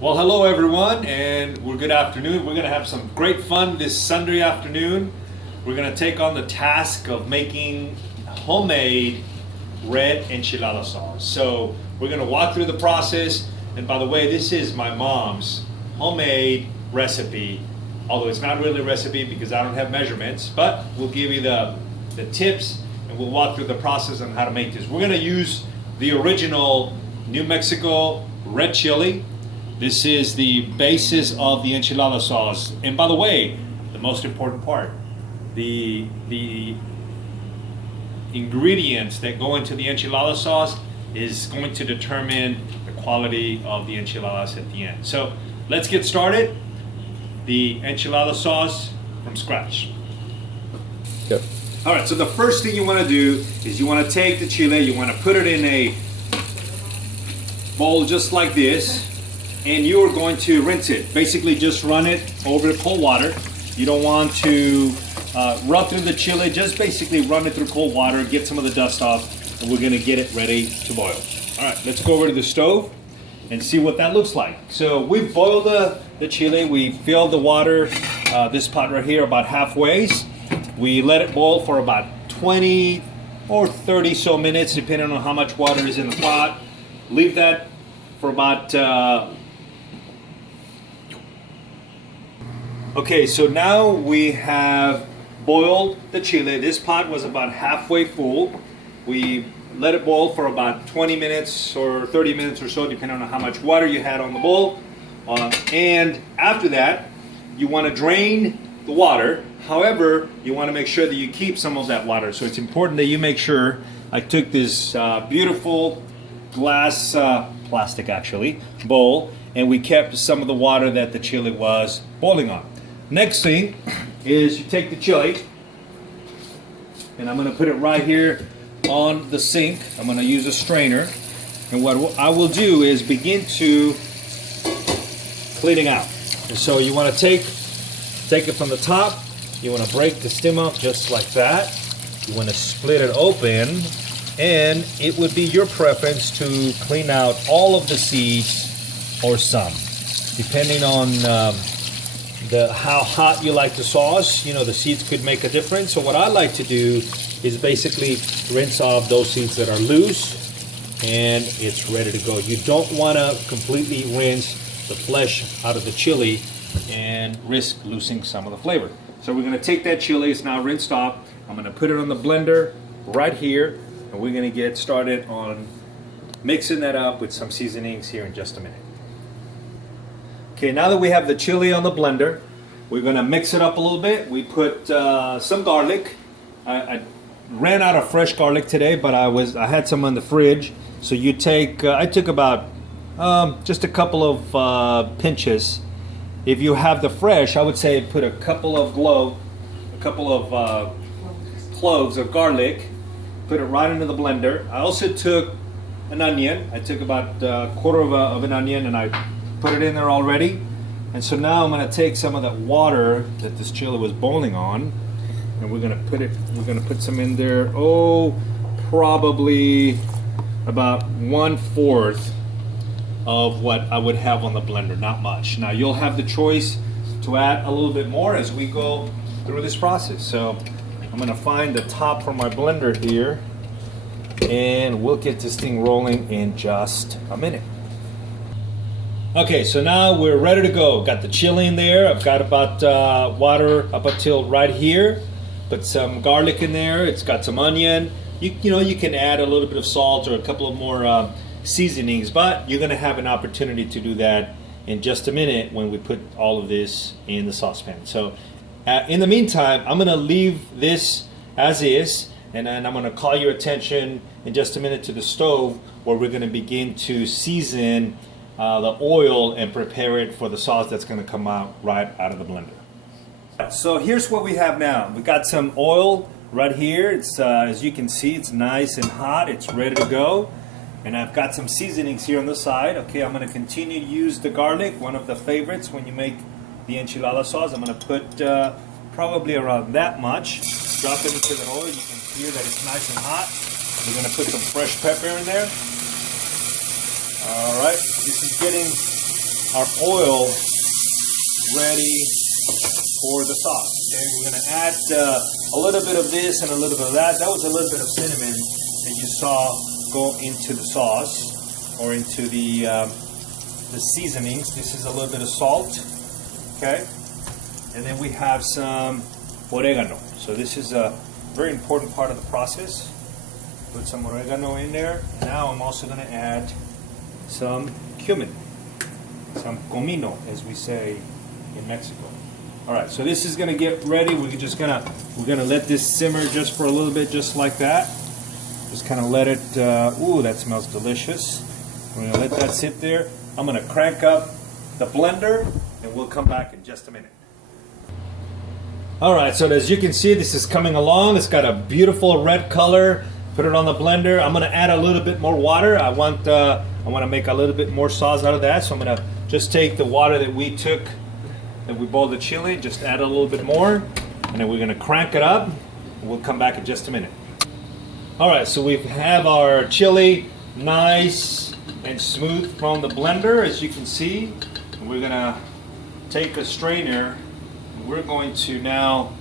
Well, hello everyone, and good afternoon. We're gonna have some great fun this Sunday afternoon. We're gonna take on the task of making homemade red enchilada sauce. So we're gonna walk through the process. And by the way, this is my mom's homemade recipe, although it's not really a recipe because I don't have measurements, but we'll give you the tips and we'll walk through the process on how to make this. We're gonna use the original New Mexico red chili. This is the basis of the enchilada sauce. And by the way, the most important part, the ingredients that go into the enchilada sauce is going to determine the quality of the enchiladas at the end. So let's get started. The enchilada sauce from scratch. Yep. All right, so the first thing you want to do is you want to take the chile, you want to put it in a bowl just like this, and you are going to rinse it. Basically just run it over cold water. You don't want to run through the chili, just basically run it through cold water, get some of the dust off, and we're gonna get it ready to boil. All right, let's go over to the stove and see what that looks like. So we've boiled the chili, we filled the water, this pot right here about halfway. We let it boil for about 20 or 30 so minutes, depending on how much water is in the pot. Leave that for about okay, so now we have boiled the chili. This pot was about halfway full. We let it boil for about 20 minutes or 30 minutes or so, depending on how much water you had on the bowl. And after that, you want to drain the water. However, you want to make sure that you keep some of that water. So it's important that you make sure. I took this beautiful glass, plastic actually, bowl, and we kept some of the water that the chili was boiling on. Next thing is you take the chili, and I'm going to put it right here on the sink. I'm going to use a strainer, and what I will do is begin to cleaning out. And so you want to take it from the top. You want to break the stem off just like that. You want to split it open, and it would be your preference to clean out all of the seeds or some, depending on how hot you like the sauce. You know, the seeds could make a difference. So what I like to do is basically rinse off those seeds that are loose, and it's ready to go. You don't want to completely rinse the flesh out of the chili and risk losing some of the flavor. So we're going to take that chili, it's now rinsed off. I'm going to put it on the blender right here, and we're going to get started on mixing that up with some seasonings here in just a minute. Okay, now that we have the chili on the blender, we're going to mix it up a little bit. We put some garlic. I ran out of fresh garlic today, but I had some in the fridge. So you take, I took about just a couple of pinches. If you have the fresh, I would say put a couple of cloves of garlic. Put it right into the blender. I also took an onion. I took about a quarter of an onion, and I put it in there already. And so now I'm going to take some of that water that this chili was boiling on, and we're going to put some in there. Oh, probably about 1/4 of what I would have on the blender, not much. Now you'll have the choice to add a little bit more as we go through this process. So I'm going to find the top from my blender here, and we'll get this thing rolling in just a minute. Okay, so now we're ready to go. Got the chili in there. I've got about water up until right here. Put some garlic in there. It's got some onion. You know, you can add a little bit of salt or a couple of more seasonings, but you're going to have an opportunity to do that in just a minute when we put all of this in the saucepan. So in the meantime, I'm going to leave this as is, and then I'm going to call your attention in just a minute to the stove, where we're going to begin to season the oil and prepare it for the sauce that's going to come out right out of the blender. So here's what we have now. We got some oil right here. It's as you can see, it's nice and hot. It's ready to go. And I've got some seasonings here on the side. Okay, I'm going to continue to use the garlic, one of the favorites when you make the enchilada sauce. I'm going to put probably around that much. Drop it into the oil. You can hear that it's nice and hot. We're going to put some fresh pepper in there. All right, this is getting our oil ready for the sauce. Okay, we're going to add a little bit of this and a little bit of that. That was a little bit of cinnamon that you saw go into the sauce or into the seasonings. This is a little bit of salt. Okay, and then we have some oregano. So this is a very important part of the process. Put some oregano in there. Now I'm also going to add some cumin, some comino, as we say in Mexico. All right, so this is going to get ready. We're gonna let this simmer just for a little bit, just like that. Just kind of let it. Ooh, that smells delicious. We're gonna let that sit there. I'm gonna crank up the blender, and we'll come back in just a minute. All right, so as you can see, this is coming along. It's got a beautiful red color. Put it on the blender. I'm gonna add a little bit more water. I want to make a little bit more sauce out of that. So I'm gonna just take the water that we boiled the chili, just add a little bit more, and then we're gonna crank it up. And we'll come back in just a minute. All right, so we have our chili nice and smooth from the blender, as you can see. And we're gonna take a strainer. And we're going to now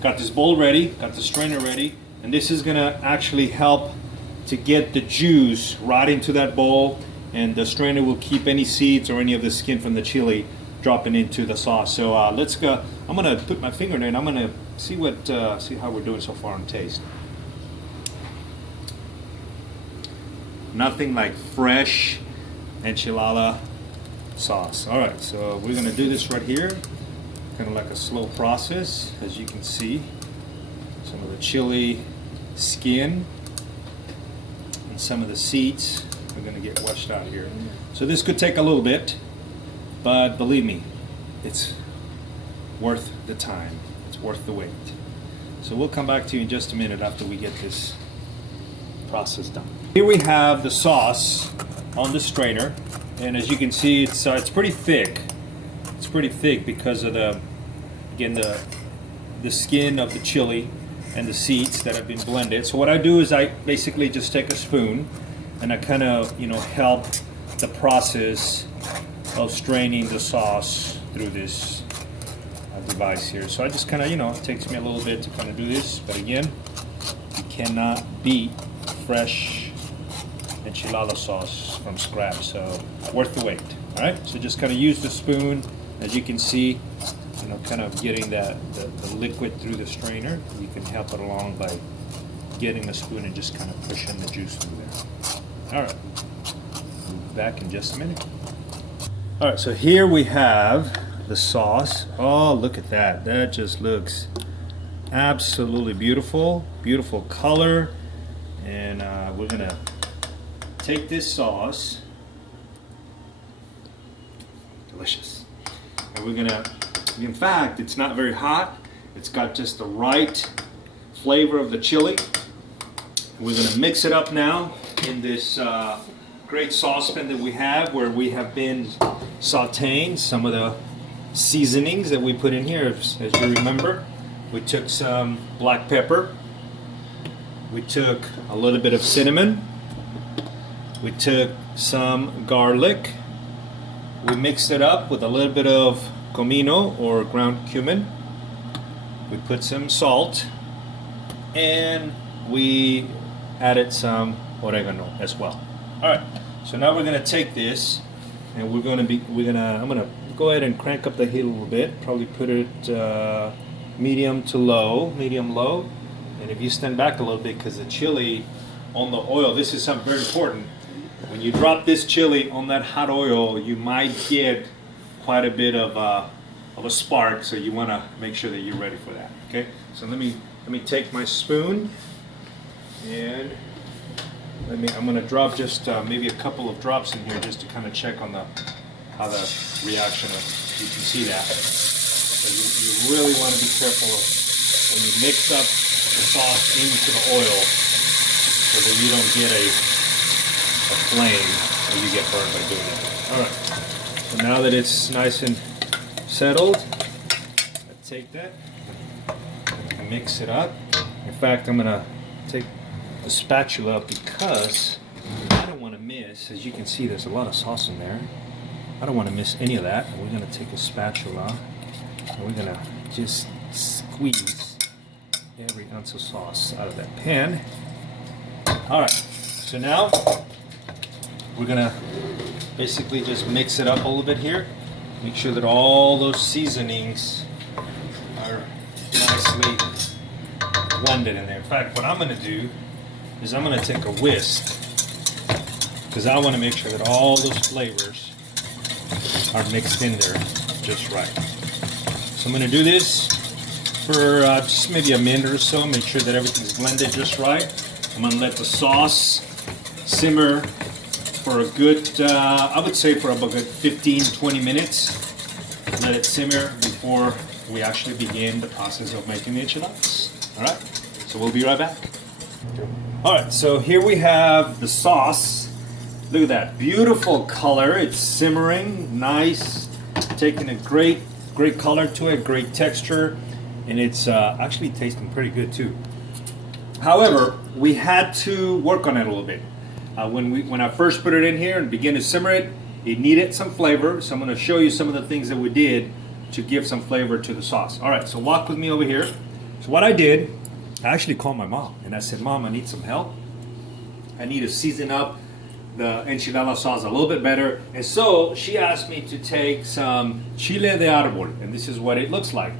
got this bowl ready, got the strainer ready. And this is gonna actually help to get the juice right into that bowl, and the strainer will keep any seeds or any of the skin from the chili dropping into the sauce. So let's go. I'm gonna put my finger in there and I'm gonna see how we're doing so far on taste. Nothing like fresh enchilada sauce. All right, so we're gonna do this right here, kind of like a slow process, as you can see. Some of the chili skin and some of the seeds are going to get washed out here. So this could take a little bit, but believe me, it's worth the time. It's worth the wait. So we'll come back to you in just a minute after we get this process done. Here we have the sauce on the strainer, and as you can see, it's pretty thick. It's pretty thick because of the skin of the chili and the seeds that have been blended. So what I do is I basically just take a spoon and I kind of, help the process of straining the sauce through this device here. So I just kind of, it takes me a little bit to kind of do this, but again, you cannot beat fresh enchilada sauce from scratch, so worth the wait. All right, so just kind of use the spoon, as you can see, kind of getting the liquid through the strainer. You can help it along by getting a spoon and just kind of pushing the juice through there. All right, we'll be back in just a minute. All right, so here we have the sauce. Oh, look at that. That just looks absolutely beautiful. Beautiful color. And we're gonna take this sauce. Delicious. And we're gonna, in fact, it's not very hot. It's got just the right flavor of the chili. We're gonna mix it up now in this great saucepan that we have, where we have been sauteing some of the seasonings that we put in here. As you remember, we took some black pepper, we took a little bit of cinnamon, we took some garlic, we mixed it up with a little bit of comino or ground cumin, we put some salt, and we added some oregano as well. All right, so now we're gonna take this and I'm gonna go ahead and crank up the heat a little bit, probably put it medium low. And if you stand back a little bit, because the chili on the oil, this is something very important. When you drop this chili on that hot oil, you might get quite a bit of a spark, so you want to make sure that you're ready for that. Okay, so let me take my spoon and I'm going to drop just maybe a couple of drops in here, just to kind of check on how the reaction is. You can see that. So you really want to be careful when you mix up the sauce into the oil, so that you don't get a flame or you get burned by doing that. All right. So now that it's nice and settled, I take that, mix it up. In fact, I'm going to take the spatula because I don't want to miss. As you can see, there's a lot of sauce in there. I don't want to miss any of that. We're going to take a spatula and we're going to just squeeze every ounce of sauce out of that pan. All right, so now we're going to basically just mix it up a little bit here. Make sure that all those seasonings are nicely blended in there. In fact, what I'm going to do is I'm going to take a whisk, because I want to make sure that all those flavors are mixed in there just right. So I'm going to do this for just maybe a minute or so, make sure that everything's blended just right. I'm going to let the sauce simmer for a good, I would say for about 15-20 minutes. Let it simmer before we actually begin the process of making the enchiladas. All right, so we'll be right back. All right, so here we have the sauce. Look at that beautiful color. It's simmering, nice, taking a great color to it, great texture, and it's actually tasting pretty good too. However, we had to work on it a little bit. When I first put it in here and began to simmer it, it needed some flavor. So I'm going to show you some of the things that we did to give some flavor to the sauce. All right, so walk with me over here. So what I did, I actually called my mom and I said, Mom, I need some help. I need to season up the enchilada sauce a little bit better. And so she asked me to take some chile de árbol, and this is what it looks like.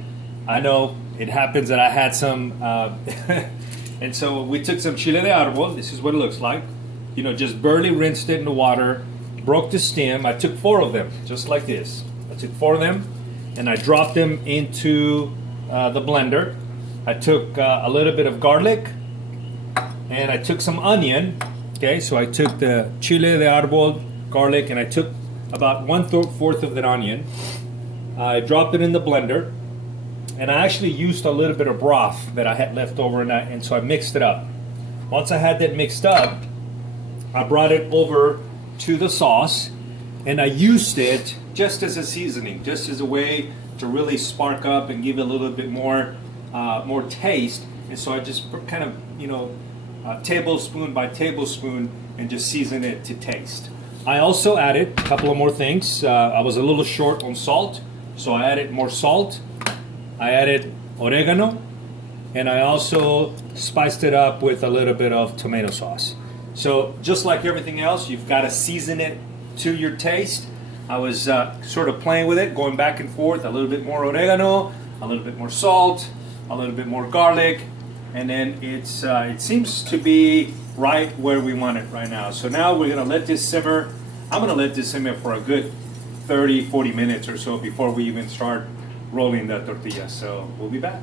I know it happens that I had some, and so we took some chile de árbol. This is what it looks like. You know, just barely rinsed it in the water, broke the stem. I took 4 of them, just like this. I took 4 of them, and I dropped them into the blender. I took a little bit of garlic, and I took some onion. Okay, so I took the chile de árbol, garlic, and I took about 1/4 of that onion. I dropped it in the blender, and I actually used a little bit of broth that I had left over, and so I mixed it up. Once I had that mixed up, I brought it over to the sauce, and I used it just as a seasoning, just as a way to really spark up and give it a little bit more taste. And so I just kind of, you know, tablespoon by tablespoon, and just season it to taste. I also added a couple of more things. I was a little short on salt, so I added more salt. I added oregano, and I also spiced it up with a little bit of tomato sauce. So just like everything else, you've got to season it to your taste. I was sort of playing with it, going back and forth, a little bit more oregano, a little bit more salt, a little bit more garlic, and then it seems to be right where we want it right now. So now we're going to let this simmer. I'm going to let this simmer for a good 30-40 minutes or so before we even start rolling the tortillas. So we'll be back.